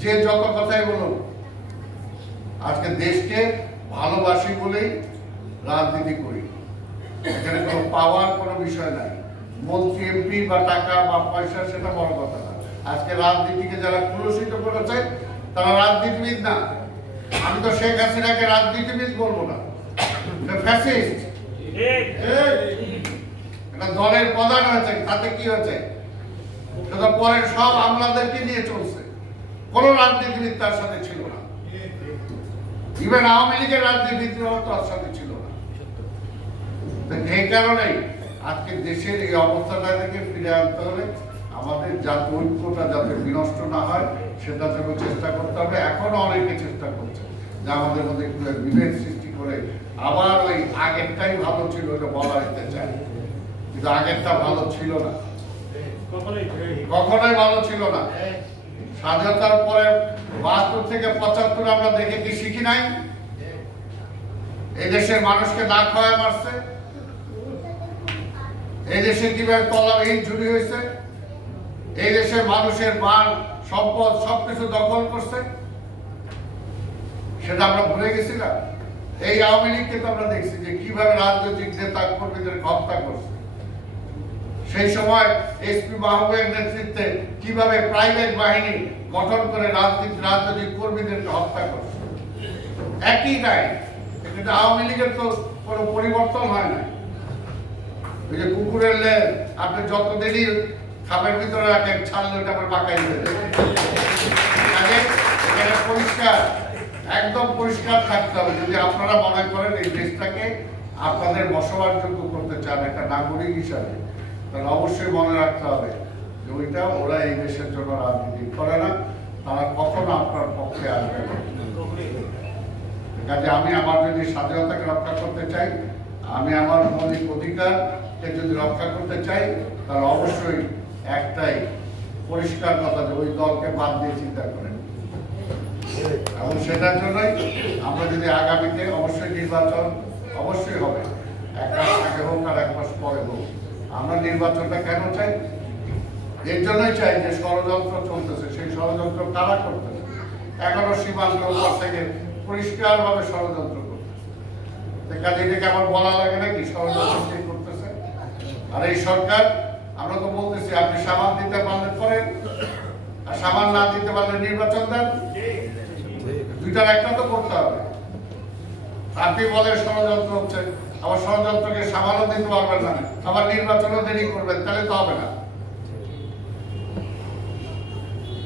যে যত কথাই বলুন, আজকে দেশকে ভালোবাসি বলেই রাজনীতি করি। এখানে কোনো পাওয়ার কোনো বিষয় নাই, মন্ত্রী এমপি বা টাকা বা পয়সা সেটা বড় কথা না। আজকে রাজনীতিকে যারা কুলুষিত করেছে তারা রাজনীতিবিদ না। আমি তো শেখ হাসিনাকে রাজনীতিবিদ বলবো না, ফ্যাসিস্ট। একটা দলের প্রধান হয়েছে, তাতে কি হয়েছে? সেটা পরের সব আমলাদেরকে নিয়ে চলছে, কোন রাজনীতিবিদ তার সাথে ছিল না। ইভেন আওয়ামী লীগের রাজনীতিবিদরাও তার সাথে ছিল না। এই কারণেই আজকে দেশের এই অবস্থাটা থেকে ফিরে আনতে হলে আমাদের জাতীয় ঐক্যটা যাতে বিনষ্ট না হয় সেটার জন্য চেষ্টা করতে হবে। এখনো অনেকে চেষ্টা করছে যে আমাদের মধ্যে একটু বিভেদ সৃষ্টি করে আবার ওই আগেরটাই ভালো ছিল এটা বলা যেতে চায়, কিন্তু আগেরটা ভালো ছিল না, কখনোই ভালো ছিল না। স্বাধীনতার পরে ৭২ থেকে ৭৫ আমরা দেখে কি শিখি নাই? এই দেশের মানুষকে না খাওয়ায় মারছে, এই দেশে কিভাবে তলাবিহীন চুরি হয়েছে, এই দেশের মানুষের মাল সম্পদ সবকিছু দখল করছে, সেটা আমরা ভুলে গেছিলাম। এই আওয়ামী লীগকে তো আমরা দেখছি যে কিভাবে রাজনৈতিক নেতা কর্মীদের হত্যা করছে। সেই সময় এসপি মাহবুবের নেতৃত্বে কিভাবে প্রাইভেট বাহিনী গঠন করে রাজনৈতিক কর্মীদেরকে হত্যা করছে। একই নাই, কিন্তু আওয়ামী লীগের তো কোনো পরিবর্তন হয় না। ওই যে কুকুরের লেজ আপনি যতদিনই খাপের ভিতরে রাখেন, ছাড়লে ওটা আবার বাঁকাই হয়ে যাবে। এখানে পরিষ্কার, একদম পরিষ্কার থাকতে হবে। যদি আপনারা মনে করেন এই দেশটাকে আপনাদের বসবাসযোগ্য করতে চান একটা নাগরিক হিসাবে, তাহলে অবশ্যই মনে রাখতে হবে যে ওইটা ওরা এই দেশের জন্য রাজনীতি করে না, তারা কখনো আপনার পক্ষে আসবে না। কাজে আমি আমার যদি স্বাধীনতাকে রক্ষা করতে চাই, আমি আমার মৌলিক অধিকারকে যদি রক্ষা করতে চাই, তাহলে অবশ্যই একটাই পরিষ্কার কথা যে ওই দলকে বাদ দিয়ে চিন্তা করেন। এবং সেটার জন্যই আমরা যদি আগামীতে অবশ্যই নির্বাচন অবশ্যই হবে, ১ মাস আগে হোক আর ১ মাস পরে হোক। আমরা নির্বাচনটা কেন চাই? এর জন্যই চাই যে ষড়যন্ত্র চলতেছে, সেই ষড়যন্ত্র কারা করতেছে? এখনো সীমান্ত থেকে পরিষ্কার ভাবে ষড়যন্ত্র করতেছে। কাজে এটাকে আমার বলা লাগে নাকি ষড়যন্ত্র কে করতেছে? আর এই সরকার, আমরা তো বলতেছি আপনি সামাল দিতে পারলে করেন, আর সামাল না দিতে পারলে নির্বাচন দেন। দুইটার একটা তো করতে হবে। আপনি বলেন ষড়যন্ত্র হচ্ছে, আবার ষড়যন্ত্রকে সামালও দিতে পারবেন না, আবার নির্বাচনও দেরি করবেন, তাহলে তো হবে না।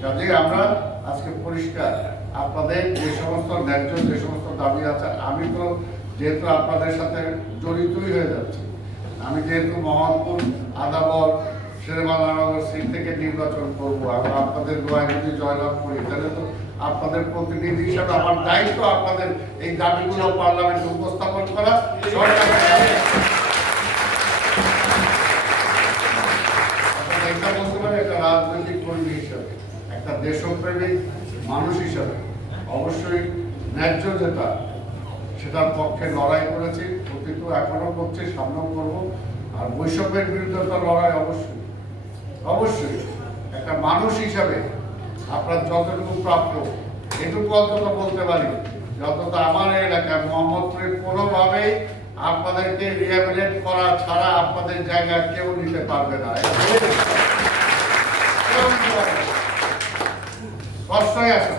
কাজে আমরা আজকে পরিষ্কার আপনাদের যে সমস্ত ন্যায্য যে সমস্ত দাবি আছে, আমি তো যেহেতু আপনাদের সাথে জড়িতই হয়ে যাচ্ছি, আমি যেহেতু মোহাম্মদপুর, আদাবর, শেরেবাংলানগর সিট থেকে নির্বাচন করবো, এবং আপনাদের দোয়ায় যদি জয়লাভ করি, তাহলে তো আপনাদের প্রতিনিধি হিসাবে আমার দায়িত্ব আপনাদের এই দাবিগুলো পার্লামেন্টে উপস্থাপন করা। এটা বলতে পারে একটা রাজনৈতিক কর্মী হিসাবে, একটা দেশপ্রেমিক মানুষ হিসাবে অবশ্যই ন্যায্য যেটা সেটার পক্ষে লড়াই করেছি, অতীত এখনো করছি, সামনেও করবো। আর বৈষম্যের বিরুদ্ধে তো লড়াই অবশ্যই অবশ্যই একটা মানুষ হিসাবে আপনার যতটুকু প্রাপ্য এটুকু অন্তত বলতে পারি, যতটা আমার এলাকায় মোহাম্মদপুরে কোনোভাবেই আপনাদেরকে রিহ্যাবিলিটেট করা ছাড়া আপনাদের জায়গা কেউ নিতে পারবে না। কষ্টই আছে,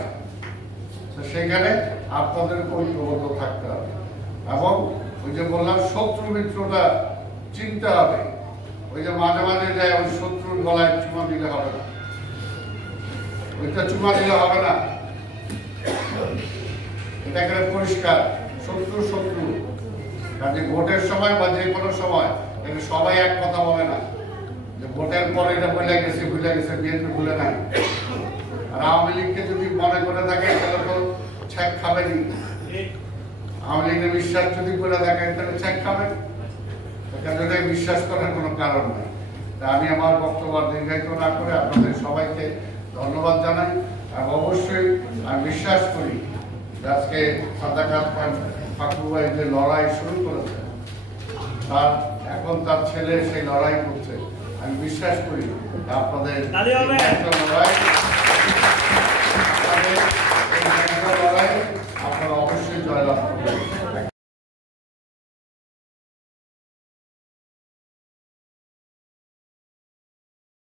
সেখানে আপনাদের ঐক্যবদ্ধ থাকতে হবে এবং ওই যে বললাম শত্রু মিত্রটা চিনতে হবে। ওই যে মাঝে মাঝে যায় ওই শত্রুর গলায় চুমা দিলে হবে না, ওইটা চুমা দিলে হবে না। এটা এখানে পরিষ্কার, শত্রু শত্রু। কাজে ভোটের সময় বা যে কোনো সময় সবাই এক কথা বলে না যে ভোটের পরে এটা ভুলে গেছে বিএনপি ভুলে নাই। আর আওয়ামী লীগকে যদি মনে করে থাকে তাহলে তো ছ্যাক খাবেনি, আওয়ামী লীগের বিশ্বাস যদি করে দেখেন তাহলে ছ্যাক খাবেন। এখানে বিশ্বাস করার কোনো কারণ নেই। তা আমি আমার বক্তব্য দীর্ঘায়িত না করে আপনাদের সবাইকে ধন্যবাদ জানাই এবং অবশ্যই আমি বিশ্বাস করি যে আজকে সাদাকাত ফাকরু ভাই যে লড়াই শুরু করেছে, তার এখন তার ছেলে সেই লড়াই করছে। আমি বিশ্বাস করি আপনাদের লড়াই